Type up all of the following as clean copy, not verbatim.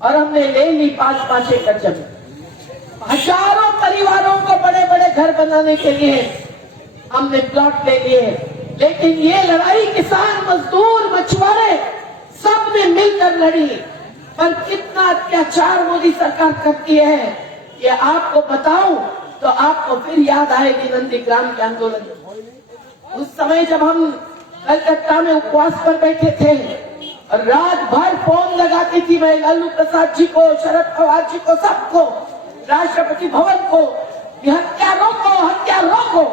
और हमने ले ली 5-5 एकड़ जमीन। हजारों परिवारों को बड़े बड़े घर बनाने के लिए हमने प्लॉट ले लिए, लेकिन ये लड़ाई किसान, मजदूर, मछुआरे सब ने मिलकर लड़ी। पर कितना अत्याचार मोदी सरकार करती है ये आपको बताऊं तो आपको फिर याद आएगी नंदीग्राम के आंदोलन। उस समय जब हम कलकत्ता में उपवास पर बैठे थे और रात भर फोन लगाती थी मैं लालू प्रसाद जी को, शरद पवार जी को, सबको, राष्ट्रपति भवन को, हत्या रोको, हत्या रोको।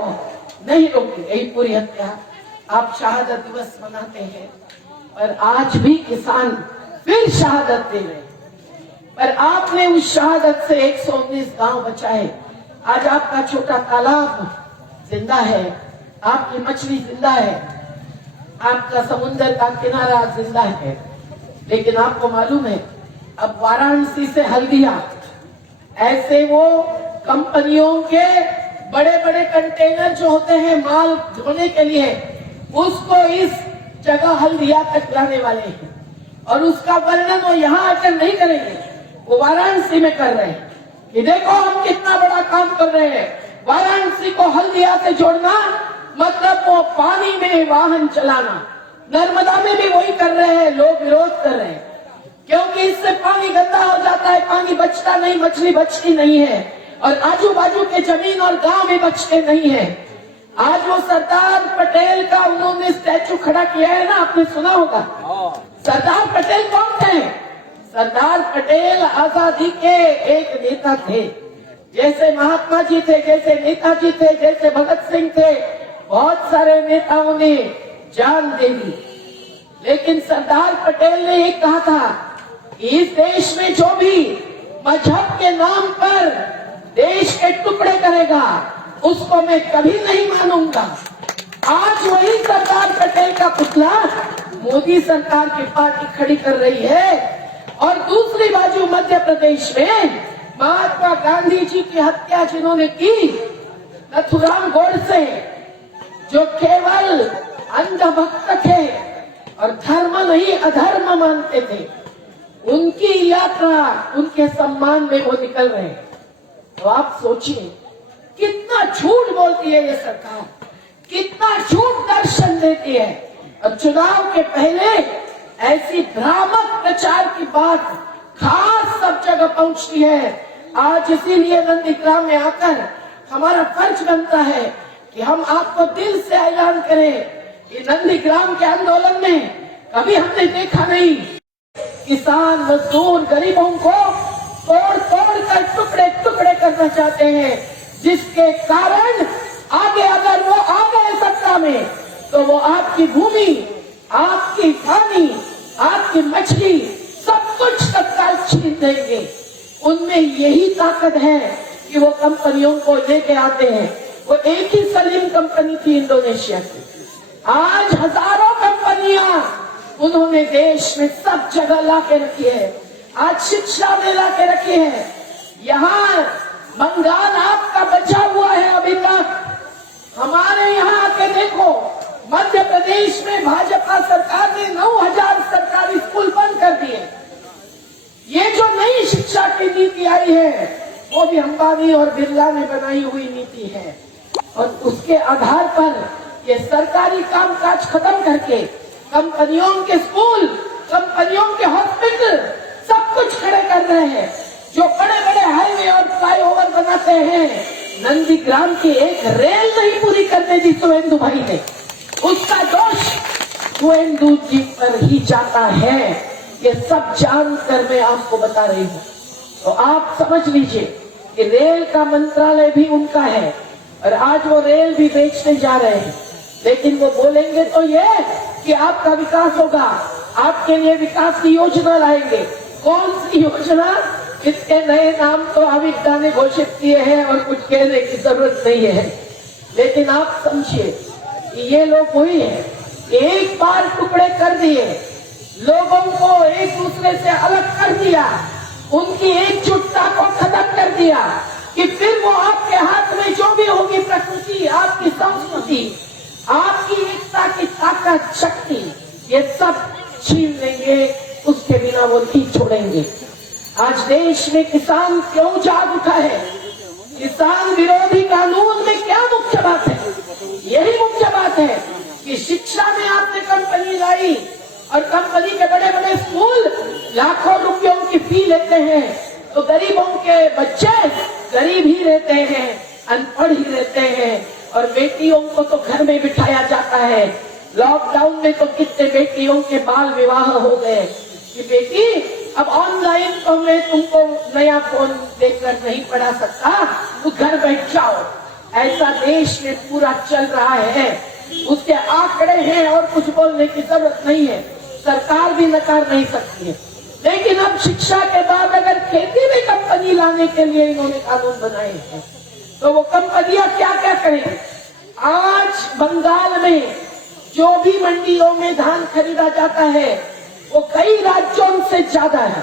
नहीं रोकी यही पूरी हत्या। आप शहादत दिवस मनाते हैं और आज भी किसान फिर शहादत दे रहे, पर आपने उस शहादत से 119 गांव बचाए। आज आपका छोटा तालाब जिंदा है, आपकी मछली जिंदा है, आपका समुद्र का किनारा जिंदा है। लेकिन आपको मालूम है अब वाराणसी से हल्दिया ऐसे वो कंपनियों के बड़े बड़े कंटेनर जो होते हैं माल ढोने के लिए, उसको इस जगह हल्दिया तक लाने वाले हैं। और उसका वर्णन वो यहाँ आकर नहीं करेंगे, वो वाराणसी में कर रहे हैं कि देखो हम कितना बड़ा काम कर रहे हैं। वाराणसी को हल्दिया से जोड़ना मतलब वो पानी में वाहन चलाना। नर्मदा में भी वही कर रहे हैं, लोग विरोध कर रहे हैं क्योंकि इससे पानी गंदा हो जाता है, पानी बचता नहीं, मछली बचती नहीं है और आजू बाजू के जमीन और गांव भी बचते नहीं है। आज वो सरदार पटेल का उन्होंने स्टैचू खड़ा किया है ना, आपने सुना होगा। सरदार पटेल कौन थे? सरदार पटेल आजादी के एक नेता थे, जैसे महात्मा जी थे, जैसे नेताजी थे, जैसे भगत सिंह थे, बहुत सारे नेताओं ने जान दे दी। लेकिन सरदार पटेल ने एक कहा था, इस देश में जो भी मजहब के नाम पर देश के टुकड़े करेगा उसको मैं कभी नहीं मानूंगा। आज वही सरदार पटेल का पुतला मोदी सरकार की पार्टी खड़ी कर रही है और दूसरी बाजू मध्य प्रदेश में महात्मा गांधी जी की हत्या जिन्होंने की, नथुराम गोडसे, जो केवल अंधभक्त थे और धर्म नहीं अधर्म मानते थे, उनकी यात्रा, उनके सम्मान में वो निकल रहे हैं। तो आप सोचिए कितना झूठ बोलती है ये सरकार, कितना झूठ दर्शन देती है। और चुनाव के पहले ऐसी भ्रामक प्रचार की बात खास सब जगह पहुंचती है। आज इसीलिए नंदीग्राम में आकर हमारा फर्ज बनता है कि हम आपको दिल से ऐलान करें कि नंदीग्राम के आंदोलन में कभी हमने देखा नहीं किसान, मजदूर, गरीबों को तोड़ तोड़ कर टुकड़े टुकड़े करना चाहते हैं, जिसके कारण आगे अगर वो आ गए सत्ता में तो वो आपकी भूमि, आपकी पानी, आपकी मछली सब कुछ तत्काल छीन देंगे। उनमें यही ताकत है कि वो कंपनियों को लेके आते हैं। वो एक ही सलीम कंपनी थी इंडोनेशिया की, आज हजारों कंपनियां उन्होंने देश में सब जगह ला के रखी है। आज शिक्षा में ला के रखी है। यहाँ बंगाल आपका बचा हुआ है अभी तक। हमारे यहाँ आके देखो, मध्य प्रदेश में भाजपा सरकार ने 9000 सरकारी स्कूल बंद कर दिए। ये जो नई शिक्षा की नीति आई है वो भी अंबानी और बिरला ने बनाई हुई नीति है और उसके आधार पर ये सरकारी कामकाज खत्म करके कंपनियों के स्कूल, कंपनियों के हॉस्पिटल सब कुछ खड़े कर रहे हैं। जो बड़े बड़े हाईवे और फ्लाईओवर बनाते हैं, नंदीग्राम की एक रेल नहीं पूरी करने दी सुवेंदु भाई ने, उसका दोष सुवेंदु जी पर ही जाता है। ये सब जानकर मैं आपको बता रही हूँ। तो आप समझ लीजिए कि रेल का मंत्रालय भी उनका है और आज वो रेल भी बेचने जा रहे हैं। लेकिन वो बोलेंगे तो ये कि आपका विकास होगा, आपके लिए विकास की योजना लाएंगे। कौन सी योजना? इसके नए नाम तो अमित शाह ने घोषित किए हैं और कुछ कहने की जरूरत नहीं है। लेकिन आप समझिए कि ये लोग वही है, एक बार टुकड़े कर दिए, लोगों को एक दूसरे से अलग कर दिया, उनकी एकजुटता को खत्म कर दिया कि फिर वो आपके हाथ में जो भी होगी प्रकृति, आपकी संस्कृति, आपकी एकता का शक्ति ये सब छीन लेंगे, उसके बिना वो नहीं छोड़ेंगे। आज देश में किसान क्यों जाग उठा है? किसान विरोधी कानून में क्या मुख्य बात है? यही मुख्य बात है कि शिक्षा में आपने कंपनी लाई और कंपनी के बड़े बड़े स्कूल लाखों रुपयों की फी लेते हैं, तो गरीबों के बच्चे गरीब ही रहते हैं, अनपढ़ ही रहते हैं, और बेटियों को तो घर में बिठाया जाता है। लॉकडाउन में तो कितने बेटियों के बाल विवाह हो गए कि बेटी अब ऑनलाइन तो मैं तुमको नया फोन देकर नहीं पढ़ा सकता, तो घर बैठ जाओ। ऐसा देश में पूरा चल रहा है, उसके आंकड़े हैं और कुछ बोलने की जरूरत नहीं है, सरकार भी नकार नहीं सकती है। लेकिन अब शिक्षा के बाद अगर खेती में कंपनी लाने के लिए इन्होंने कानून बनाए हैं, तो वो कंपनियां क्या क्या करेंगी? आज बंगाल में जो भी मंडियों में धान खरीदा जाता है वो कई राज्यों से ज्यादा है।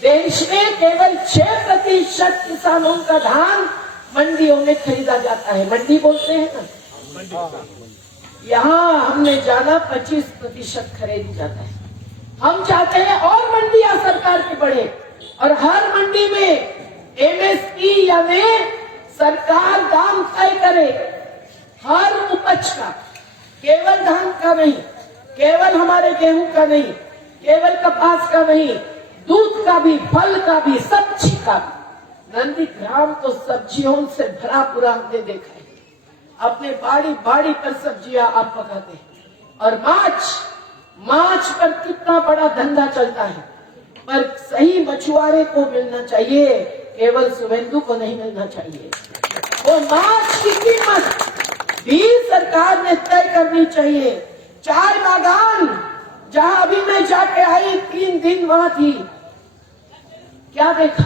देश में केवल 6% किसानों का धान मंडियों में खरीदा जाता है। मंडी बोलते हैं ना, यहाँ हमने जाना 25% खरीद जाता है। हम चाहते हैं और मंडियां सरकार की बढ़े और हर मंडी में MSP यानी सरकार दाम तय करे हर उपज का, केवल धान का नहीं, केवल हमारे गेहूं का नहीं, केवल कपास का नहीं, दूध का भी, फल का भी, सब्जी का भी। नंदीग्राम तो सब्जियों से भरा पूरा हमने देखा है। अपने बाड़ी बाड़ी पर सब्जियां आप पकाते हैं। और माछ पर कितना बड़ा धंधा चलता है, पर सही मछुआरे को मिलना चाहिए, केवल शुभेंदु को नहीं मिलना चाहिए। वो माछ की कीमत भी सरकार ने तय करनी चाहिए। चाय बागान जहां अभी मैं जाके आई, 3 दिन वहां थी, क्या देखा?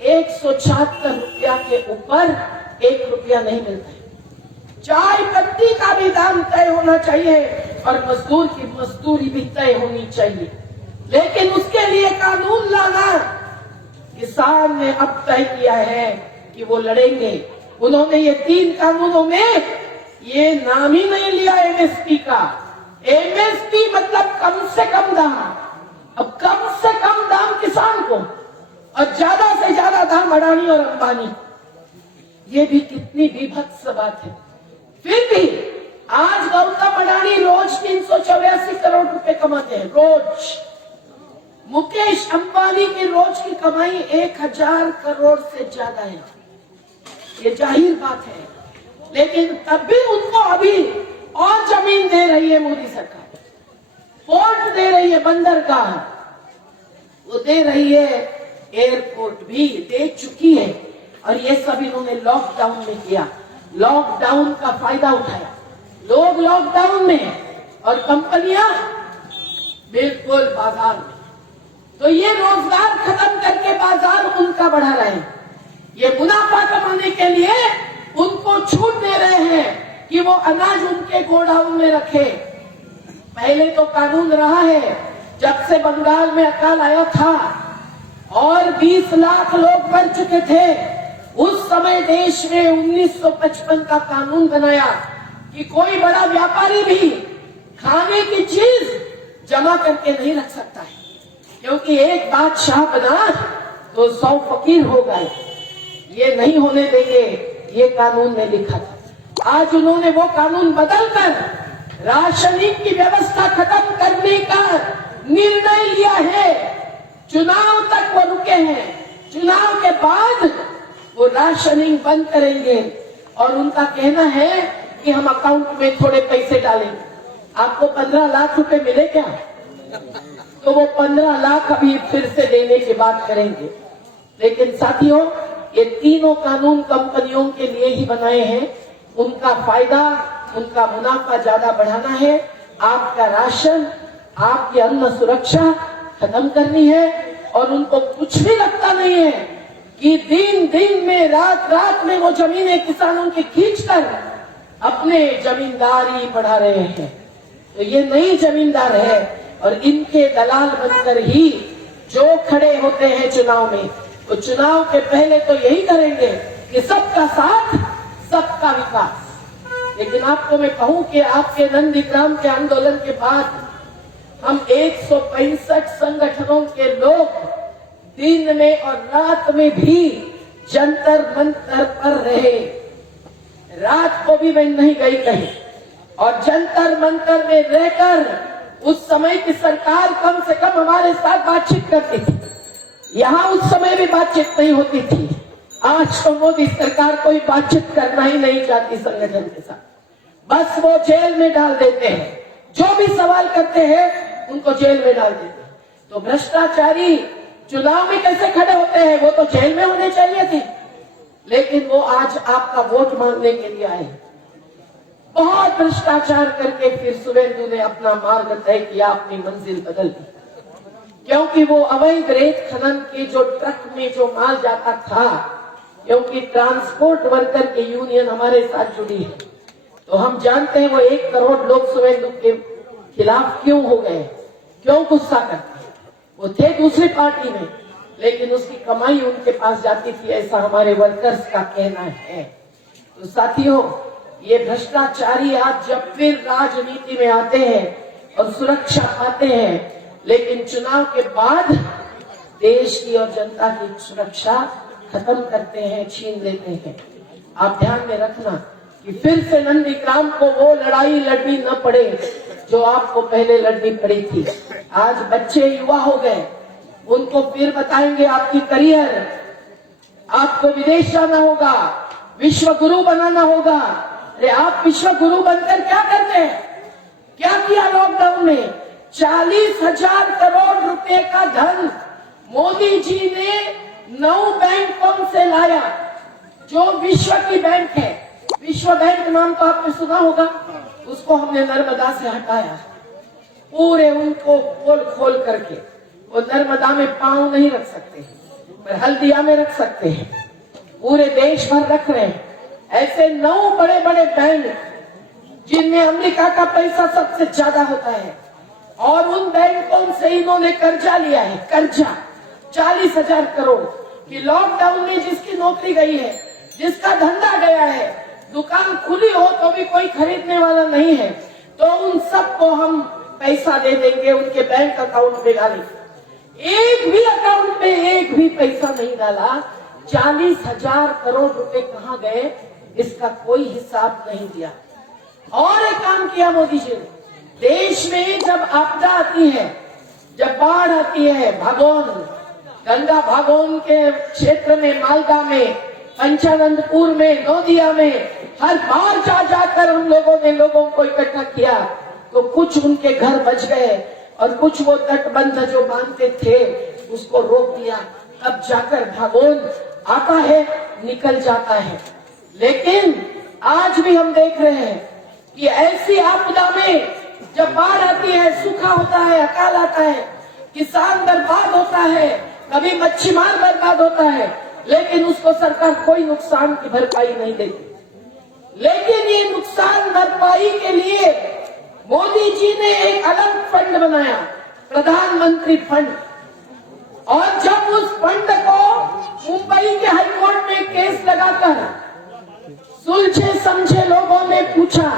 176 रुपया के ऊपर 1 रुपया नहीं मिलता है। चाय पत्ती का भी दाम तय होना चाहिए और मजदूर की मजदूरी भी तय होनी चाहिए। लेकिन उसके लिए कानून लाना किसान ने अब तय किया है कि वो लड़ेंगे। उन्होंने ये 3 कानूनों में ये नाम ही नहीं लिया MSP का। MSP मतलब कम से कम दाम। अब कम से कम दाम किसान को और ज्यादा से ज्यादा दाम अडानी और अंबानी। ये भी कितनी विभत्स बात है। फिर भी आज गौतम अडानी रोज 384 करोड़ रुपए कमाते हैं, रोज। मुकेश अंबानी की रोज की कमाई 1000 करोड़ से ज्यादा है। ये जाहिर बात है, लेकिन तब भी उनको अभी और जमीन दे रही है मोदी सरकार, पोर्ट दे रही है, बंदरगाह वो दे रही है, एयरपोर्ट भी दे चुकी है। और ये सब इन्होंने लॉकडाउन में किया। लॉकडाउन का फायदा उठाया लोग, लॉकडाउन में, और कंपनियां बिल्कुल बाजार में। तो ये रोजगार खत्म करके बाजार उनका बढ़ा रहे हैं। ये मुनाफा कमाने के लिए उनको छूट दे रहे हैं कि वो अनाज उनके गोडाउन में रखे। पहले तो कानून रहा है, जब से बंगाल में अकाल आया था और 20 लाख लोग मर चुके थे, उस समय देश में 1955 का कानून बनाया कि कोई बड़ा व्यापारी भी खाने की चीज जमा करके नहीं रख सकता है, क्योंकि एक बादशाह बना तो 100 फकीर हो गए। ये नहीं होने देंगे, ये कानून में लिखा था। आज उन्होंने वो कानून बदलकर राशनिंग की व्यवस्था खत्म करने का निर्णय लिया है। चुनाव तक वो रुके हैं, चुनाव के बाद वो राशनिंग बंद करेंगे और उनका कहना है कि हम अकाउंट में थोड़े पैसे डालेंगे। आपको 15 लाख रुपए मिले क्या? तो वो 15 लाख अभी फिर से देने की बात करेंगे। लेकिन साथियों, ये तीनों कानून कंपनियों के लिए ही बनाए हैं। उनका फायदा, उनका मुनाफा ज्यादा बढ़ाना है। आपका राशन, आपकी अन्न सुरक्षा खत्म करनी है। और उनको कुछ भी लगता नहीं है कि दिन दिन में, रात रात में वो जमीनें किसानों की खींचकर अपने जमींदारी बढ़ा रहे हैं। तो ये नई जमींदार है और इनके दलाल बनकर ही जो खड़े होते हैं चुनाव में, तो चुनाव के पहले तो यही करेंगे कि सबका साथ, सबका विकास। लेकिन आपको मैं कहूं कि आपके नंदीग्राम के आंदोलन के बाद हम 165 संगठनों के लोग दिन में और रात में भी जंतर मंतर पर रहे। रात को भी मैं नहीं गई कहीं, और जंतर मंतर में रहकर उस समय की सरकार कम से कम हमारे साथ बातचीत करती थी। यहाँ उस समय भी बातचीत नहीं होती थी। आज तो मोदी सरकार कोई बातचीत करना ही नहीं चाहती संगठन के साथ, बस वो जेल में डाल देते हैं। जो भी सवाल करते हैं उनको जेल में डाल देते हैं। तो भ्रष्टाचारी चुनाव में कैसे खड़े होते हैं? वो तो जेल में होने चाहिए थी, लेकिन वो आज आपका वोट मांगने के लिए आए। बहुत भ्रष्टाचार करके फिर शुभेंदु ने अपना मार्ग तय किया, अपनी मंजिल बदल दी, क्योंकि वो अवैध रेत खनन के जो ट्रक में जो माल जाता था, क्योंकि ट्रांसपोर्ट वर्कर की यूनियन हमारे साथ जुड़ी है, तो हम जानते हैं वो 1 करोड़ लोग शुभेंदु के खिलाफ क्यों हो गए, क्यों गुस्सा करते। वो थे दूसरी पार्टी में, लेकिन उसकी कमाई उनके पास जाती थी, ऐसा हमारे वर्कर्स का कहना है। तो साथियों, ये भ्रष्टाचारी आज जब फिर राजनीति में आते हैं और सुरक्षा पाते हैं, लेकिन चुनाव के बाद देश की और जनता की सुरक्षा खत्म करते हैं, छीन लेते हैं। आप ध्यान में रखना कि फिर से नंदीग्राम को वो लड़ाई लड़नी न पड़े जो आपको पहले लड़नी पड़ी थी। आज बच्चे युवा हो गए, उनको फिर बताएंगे आपकी करियर, आपको विदेश जाना होगा, विश्व गुरु बनाना होगा। अरे आप विश्व गुरु बनकर क्या करते हैं? क्या किया लॉकडाउन में? 40,000 करोड़ रुपए का धन मोदी जी ने 9 बैंकों से लाया, जो विश्व की बैंक है। विश्व बैंक नाम तो आपने सुना होगा, उसको हमने नर्मदा से हटाया। पूरे उनको खोल खोल करके, वो नर्मदा में पांव नहीं रख सकते, पर हल्दिया में रख सकते हैं। पूरे देश भर रख रहे हैं। ऐसे 9 बड़े बड़े बैंक जिनमें अमेरिका का पैसा सबसे ज्यादा होता है, और उन बैंकों से इन्होंने कर्जा लिया है। कर्जा 40,000 करोड़ की लॉकडाउन में जिसकी नौकरी गई है, जिसका धंधा गया है, दुकान खुली हो तो भी कोई खरीदने वाला नहीं है, तो उन सबको हम पैसा दे देंगे, उनके बैंक अकाउंट में डालेंगे। एक भी अकाउंट में एक भी पैसा नहीं डाला। 40,000 करोड़ रुपए कहाँ गए, इसका कोई हिसाब नहीं दिया। और एक काम किया मोदी जी ने, देश में जब आपदा आती है, जब बाढ़ आती है, भागोन, गंगा भागोन के क्षेत्र में, मालदा में, पंचानंदपुर में, नौदिया में, हर बार जा जाकर हम लोगों ने लोगों को इकट्ठा किया, तो कुछ उनके घर बच गए और कुछ वो तटबंध जो बांधते थे उसको रोक दिया। अब जाकर भागोन आता है, निकल जाता है। लेकिन आज भी हम देख रहे हैं कि ऐसी आपदा में जब बाढ़ आती है, सूखा होता है, अकाल आता है, किसान बर्बाद होता है, कभी मच्छी मार बर्बाद होता है, लेकिन उसको सरकार कोई नुकसान की भरपाई नहीं देती। लेकिन ये नुकसान भरपाई के लिए मोदी जी ने एक अलग फंड बनाया, प्रधानमंत्री फंड। और जब उस फंड को मुंबई के हाईकोर्ट में केस लगाकर सुलझे समझे लोगों ने पूछा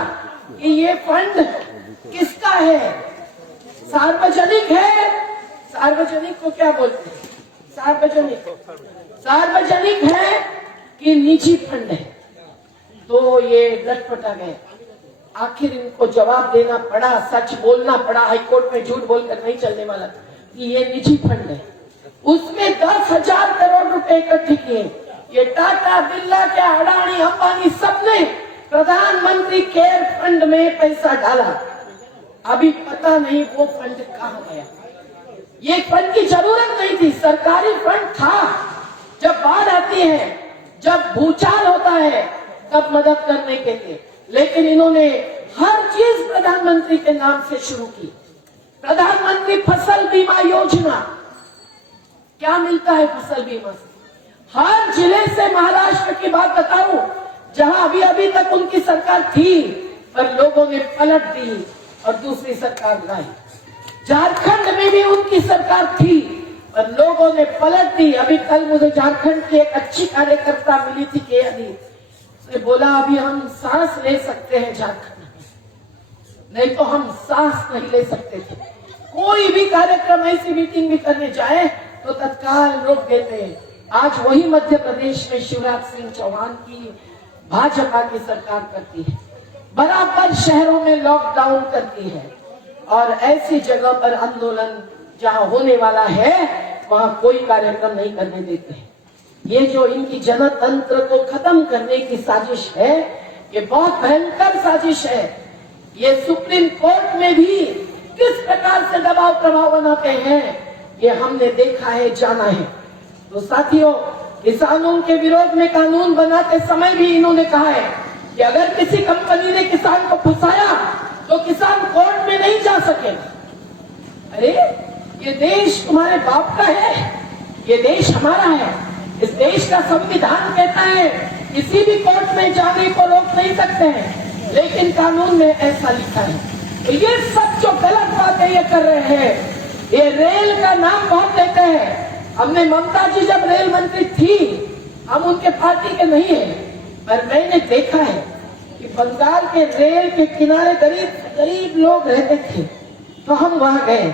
कि ये फंड किसका है, सार्वजनिक है, सार्वजनिक को क्या बोलते हैं, सार्वजनिक है कि निजी फंड है, तो ये लटपटा गए। आखिर इनको जवाब देना पड़ा, सच बोलना पड़ा, हाईकोर्ट में झूठ बोलकर नहीं चलने वाला कि ये निजी फंड है। उसमें 10,000 करोड़ रुपए इकट्ठे किए। ये टाटा, बिरला, क्या अडानी, अंबानी, सबने प्रधानमंत्री केयर फंड में पैसा डाला। अभी पता नहीं वो फंड कहाँ गया। ये फंड की जरूरत नहीं थी, सरकारी फंड था। जब बाढ़ आती है, जब भूचाल होता है, तब मदद करने के लिए, लेकिन इन्होंने हर चीज प्रधानमंत्री के नाम से शुरू की। प्रधानमंत्री फसल बीमा योजना, क्या मिलता है फसल बीमा से? हर जिले से, महाराष्ट्र की बात बताऊं, जहां अभी तक उनकी सरकार थी, पर लोगों ने पलट दी और दूसरी सरकार लाई। झारखंड में भी उनकी सरकार थी, पर लोगों ने पलट दी। अभी कल मुझे झारखंड की एक अच्छी कार्यकर्ता मिली थी, केयानी, उसने बोला अभी हम सांस ले सकते हैं झारखंड में, नहीं तो हम सांस नहीं ले सकते थे। कोई भी कार्यक्रम ऐसी मीटिंग भी करने जाए तो तत्काल रोक देते हैं। आज वही मध्य प्रदेश में शिवराज सिंह चौहान की भाजपा की सरकार करती है, बराबर शहरों में लॉकडाउन करती है और ऐसी जगह पर आंदोलन जहां होने वाला है वहां कोई कार्यक्रम नहीं करने देते हैं। ये जो इनकी जनतंत्र को खत्म करने की साजिश है, ये बहुत भयंकर साजिश है। ये सुप्रीम कोर्ट में भी किस प्रकार से दबाव प्रभाव बनाते हैं ये हमने देखा है, जाना है। तो साथियों, किसानों के विरोध में कानून बनाते समय भी इन्होंने कहा है कि अगर किसी कंपनी ने किसान को फंसाया तो किसान कोर्ट में नहीं जा सके। अरे ये देश तुम्हारे बाप का है, ये देश हमारा है। इस देश का संविधान कहता है किसी भी कोर्ट में जाने को रोक नहीं सकते हैं, लेकिन कानून में ऐसा लिखा है। तो ये सब जो गलत बातें ये कर रहे हैं, ये रेल का नाम बहुत लेते हैं। हमने ममता जी जब रेल मंत्री थी, हम उनके पार्टी के नहीं है, पर मैंने देखा है कि बंगाल के रेल के किनारे गरीब लोग रहते थे, तो हम वहां गए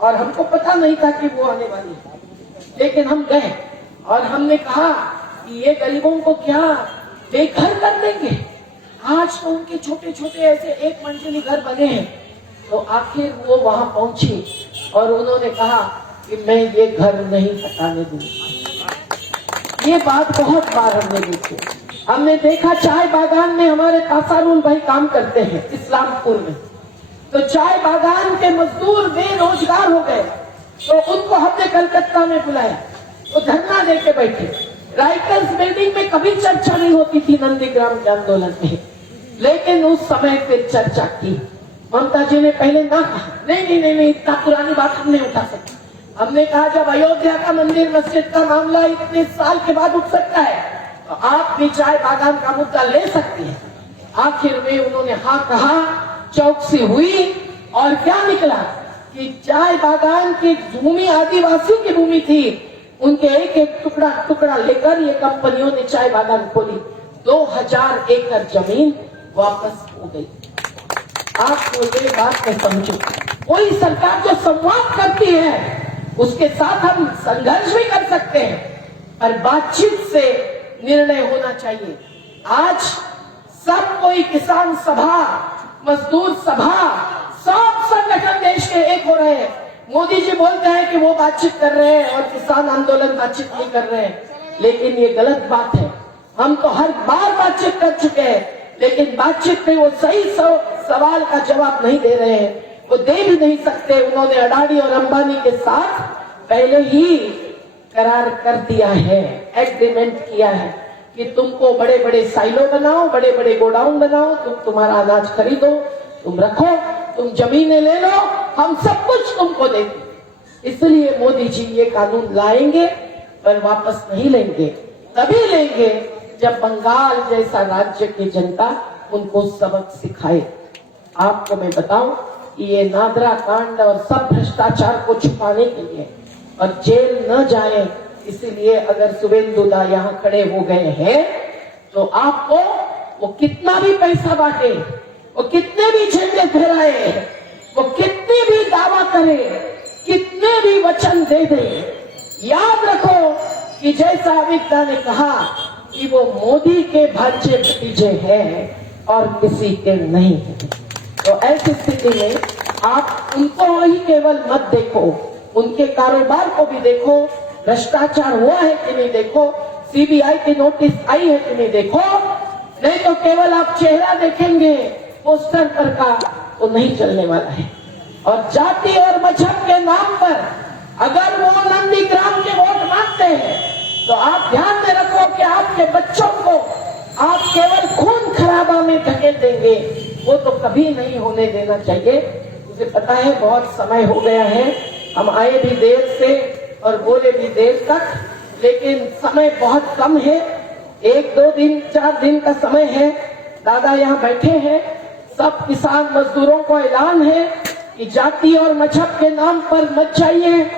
और हमको पता नहीं था कि वो आने वाली है, लेकिन हम गए और हमने कहा कि ये गरीबों को क्या बेघर कर देंगे। आज तो उनके छोटे छोटे ऐसे एक मंजिली घर बने हैं। तो आखिर वो वहां पहुंची और उन्होंने कहा कि मैं ये घर नहीं हटाने दूंगी। ये बात बहुत बार हमने देखी। हमने देखा चाय बागान में हमारे कासारुल भाई काम करते हैं इस्लामपुर में, तो चाय बागान के मजदूर बेरोजगार हो गए, तो उनको हमने कलकत्ता में बुलाया, तो धरना देके बैठे। राइटर्स बिल्डिंग में कभी चर्चा नहीं होती थी नंदीग्राम के आंदोलन में, लेकिन उस समय पे चर्चा की। ममता जी ने पहले ना कहा, नहीं, इतना पुरानी बात हम नहीं उठा सकते। हमने कहा जब अयोध्या का मंदिर मस्जिद का मामला इतने साल के बाद उठ सकता है, तो आप भी चाय बागान का मुद्दा ले सकती हैं। आखिर में उन्होंने हाँ कहा, चौकसी हुई और क्या निकला कि चाय बागान की भूमि आदिवासी की भूमि थी, उनके एक एक टुकड़ा लेकर ये कंपनियों ने चाय बागान खोली। 2000 एकड़ जमीन वापस हो गई। आपको ये बात मैं समझो, कोई सरकार जो संवाद करती है उसके साथ हम संघर्ष भी कर सकते हैं, पर बातचीत से निर्णय होना चाहिए। आज सब कोई किसान सभा, मजदूर सभा, सब संगठन देश के एक हो रहे हैं। मोदी जी बोलते हैं कि वो बातचीत कर रहे हैं और किसान आंदोलन बातचीत नहीं कर रहे हैं, लेकिन ये गलत बात है। हम तो हर बार बातचीत कर चुके हैं, लेकिन बातचीत में वो सही सवाल का जवाब नहीं दे रहे हैं, वो दे भी नहीं सकते। उन्होंने अडानी और अंबानी के साथ पहले ही करार कर दिया है, एग्रीमेंट किया है कि तुमको बड़े बड़े साइलो बनाओ, बड़े बड़े गोडाउन बनाओ, तुम तुम्हारा अनाज खरीदो, तुम रखो, तुम जमीनें ले लो, हम सब कुछ तुमको देंगे। इसलिए मोदी जी ये कानून लाएंगे, पर वापस नहीं लेंगे। तभी लेंगे जब बंगाल जैसा राज्य की जनता उनको सबक सिखाए। आपको मैं बताऊं कि ये नादरा कांड और सब भ्रष्टाचार को छुपाने के लिए और जेल न जाए, इसीलिए अगर शुभेंदु दा यहाँ खड़े हो गए हैं, तो आपको वो कितना भी पैसा बांटे, वो कितने भी झंडे फहराए, वो कितने भी दावा करे, कितने भी वचन दे दे, याद रखो कि जैसा अमित शाह ने कहा कि वो मोदी के भांजे भतीजे हैं और किसी के नहीं है। तो ऐसी स्थिति में आप उनको ही केवल मत देखो, उनके कारोबार को भी देखो, भ्रष्टाचार हुआ है कि नहीं देखो, सीबीआई की नोटिस आई है कि नहीं देखो। नहीं तो केवल आप चेहरा देखेंगे पोस्टर पर का, तो नहीं चलने वाला है। और जाति और मजहब के नाम पर अगर वो नंदीग्राम के वोट मांगते हैं, तो आप ध्यान में रखो कि आपके बच्चों को आप केवल खून खराबा में धकेल देंगे, वो तो कभी नहीं होने देना चाहिए। मुझे पता है बहुत समय हो गया है, हम आए भी देर से और बोले भी देर तक, लेकिन समय बहुत कम है, 1-2 दिन 4 दिन का समय है। दादा यहाँ बैठे हैं, सब किसान मजदूरों को ऐलान है कि जाति और मजहब के नाम पर मत जाइए।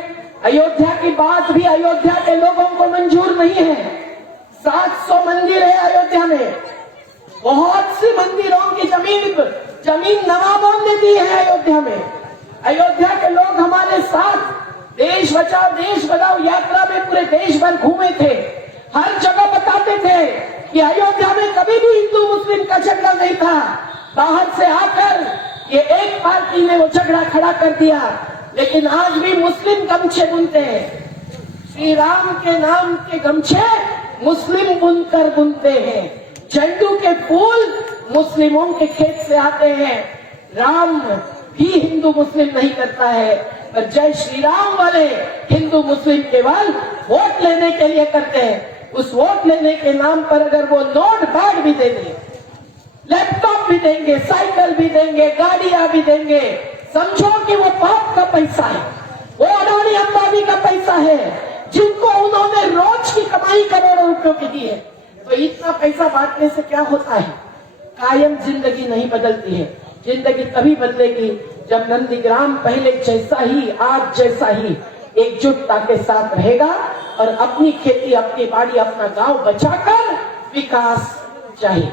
अयोध्या की बात भी अयोध्या के लोगों को मंजूर नहीं है। 700 मंदिर है अयोध्या में, बहुत सी मंदिरों की जमीन नवाबों ने दी है अयोध्या में। अयोध्या के लोग हमारे साथ देश बचाओ यात्रा में पूरे देश भर घूमे थे। हर जगह बताते थे कि अयोध्या में कभी भी हिंदू मुस्लिम का झगड़ा नहीं था। बाहर से आकर ये एक पार्टी ने वो झगड़ा खड़ा कर दिया। लेकिन आज भी मुस्लिम गमछे बुनते हैं। श्री राम के नाम के गमछे मुस्लिम बुनकर बुनते हैं। झंडू के फूल मुस्लिमों के खेत से आते हैं। राम भी हिंदू मुस्लिम नहीं करता है, पर जय श्री राम वाले हिंदू मुस्लिम केवल वोट लेने के लिए करते हैं। उस वोट लेने के नाम पर अगर वो नोट बैग भी दे दें, लैपटॉप भी देंगे, साइकिल भी देंगे, गाड़ियां भी देंगे, समझो कि वो पाप का पैसा है, वो अडानी अंबानी का पैसा है, जिनको उन्होंने रोज की कमाई करोड़ों रुपयों की दी है। तो इतना पैसा बांटने से क्या होता है? कायम जिंदगी नहीं बदलती है। जिंदगी तभी बदलेगी जब नंदीग्राम पहले जैसा ही, आज जैसा ही एकजुटता के साथ रहेगा और अपनी खेती, अपनी बाड़ी, अपना गांव बचाकर विकास चाहिए।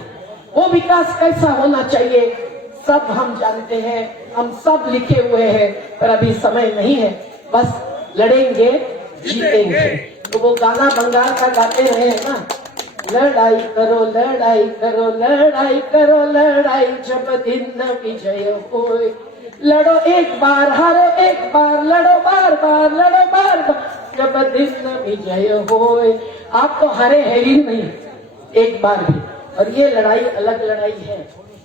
वो विकास कैसा होना चाहिए सब हम जानते हैं, हम सब लिखे हुए हैं, पर अभी समय नहीं है। बस लड़ेंगे जीतेंगे। तो वो गाना बंगाल का गाते रहे हैं ना, लड़ाई करो लड़ाई करो लड़ाई करो लड़ाई जब दिन विजय होए। लड़ो एक बार हारो एक बार, लड़ो बार बार लड़ो बार बार जब दिन विजय होए। आप तो हारे है ही नहीं एक बार भी। और ये लड़ाई अलग लड़ाई है,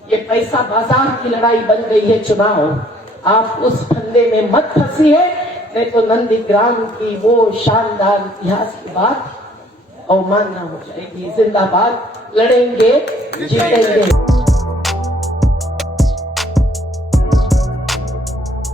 ये पैसा बाजार की लड़ाई बन गई है चुनाव। आप उस फंदे में मत फंसिए, नहीं तो नंदीग्राम की वो शानदार इतिहास की बात अवमानना हो जाएगी। जिंदाबाद, लड़ेंगे जीतेंगे।